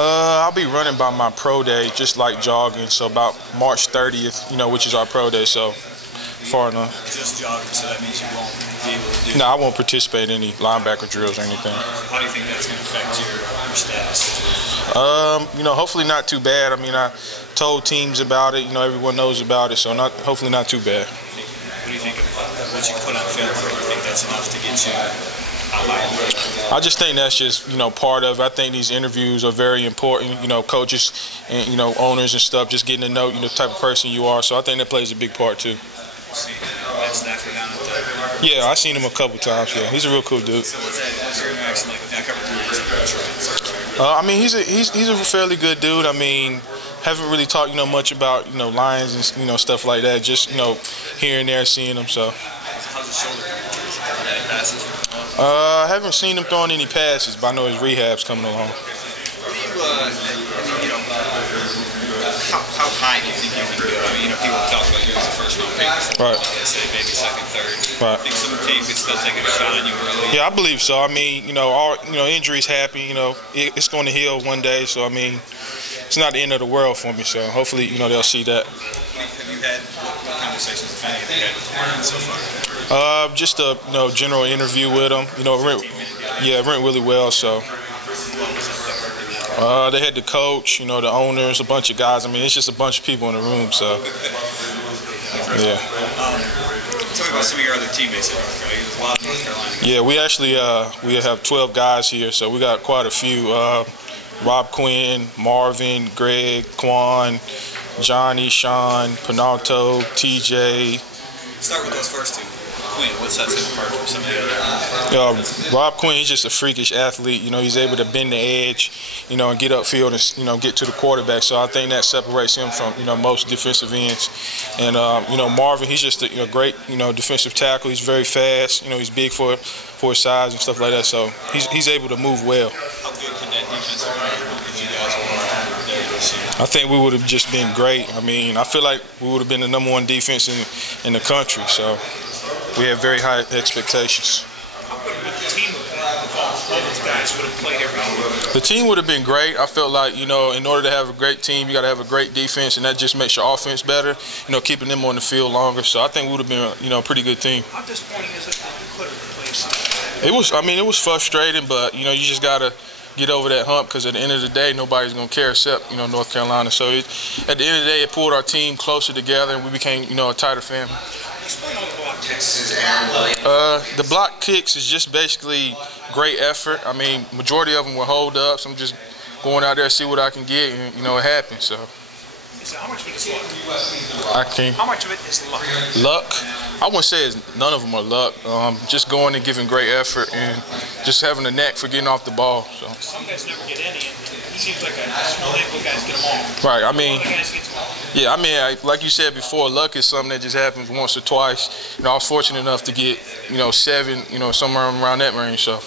I'll be running by my pro day, just like jogging. So about March 30th, which is our pro day. So far enough. Just jogging, so that means you won't be able to do. No, I won't participate in any linebacker drills or anything. How do you think that's going to affect your status? Hopefully not too bad. I mean, I told teams about it. Everyone knows about it, so hopefully not too bad. What do you think of what you put on film? Do you think that's enough to get you out high? I just think that's just part of it. I think these interviews are very important. Coaches and owners and stuff, just getting to know the type of person you are. So I think that plays a big part too. Yeah, I've seen him a couple times. Yeah, he's a real cool dude. So what's your interaction like with that couple of years? I mean, he's a fairly good dude. I mean, haven't really talked much about Lions and stuff like that. Just here and there seeing him. So. How's his shoulder coming? Passes? I haven't seen him throwing any passes, but I know his rehab's coming along. How high do you think you can go? I mean, people talk about you as a first-round pick. Right. They say maybe second, third. Right. I think some of the team could still take a shot on you early. Yeah, I believe so. I mean, injuries happen. It's going to heal one day. So I mean, it's not the end of the world for me. So hopefully, they'll see that. Have you had what conversations, if any, have you had with the Lions so far? Just a general interview with them. It went really well. So. They had the coach, the owners, a bunch of guys. I mean, it's just a bunch of people in the room, so, yeah. Tell me about some of your other teammates at North Carolina. There's a lot of North Carolina guys. Yeah, we actually we have 12 guys here, so we got quite a few. Rob Quinn, Marvin, Greg, Quan, Johnny, Sean, Panalto, TJ. Start with those first two. Quinn, what sets him apart from some of the other? Rob Quinn, he's just a freakish athlete. He's able to bend the edge, and get upfield and, get to the quarterback. So I think that separates him from, most defensive ends. And, Marvin, he's just a great, defensive tackle. He's very fast. He's big for his size and stuff like that. So he's able to move well. How good could that defense have been if you guys were there this year? I think we would have just been great. I mean, I feel like we would have been the #1 defense in the country. So. We have very high expectations. How good would the team have been if all those guys would have played every year? The team would have been great. I felt like, in order to have a great team, you got to have a great defense, and that just makes your offense better, keeping them on the field longer. So I think we would have been, a pretty good team. How disappointing is it that you couldn't replace? It was frustrating, but, you just got to get over that hump because at the end of the day, nobody's going to care except, North Carolina. So at the end of the day, it pulled our team closer together, and we became, a tighter family. The block kicks is just basically great effort. I mean, majority of them were hold ups. I'm just going out there to see what I can get, and it happens. So. How much of it is luck? How much of it is luck? Luck? I wouldn't say none of them are luck. Just going and giving great effort and just having a knack for getting off the ball. So. Some guys never get any. It seems like a small handful of guys get them all. Right. I mean. Guys get them all. Yeah, I mean, like you said before, luck is something that just happens once or twice. I was fortunate enough to get, 7, somewhere around that range. So.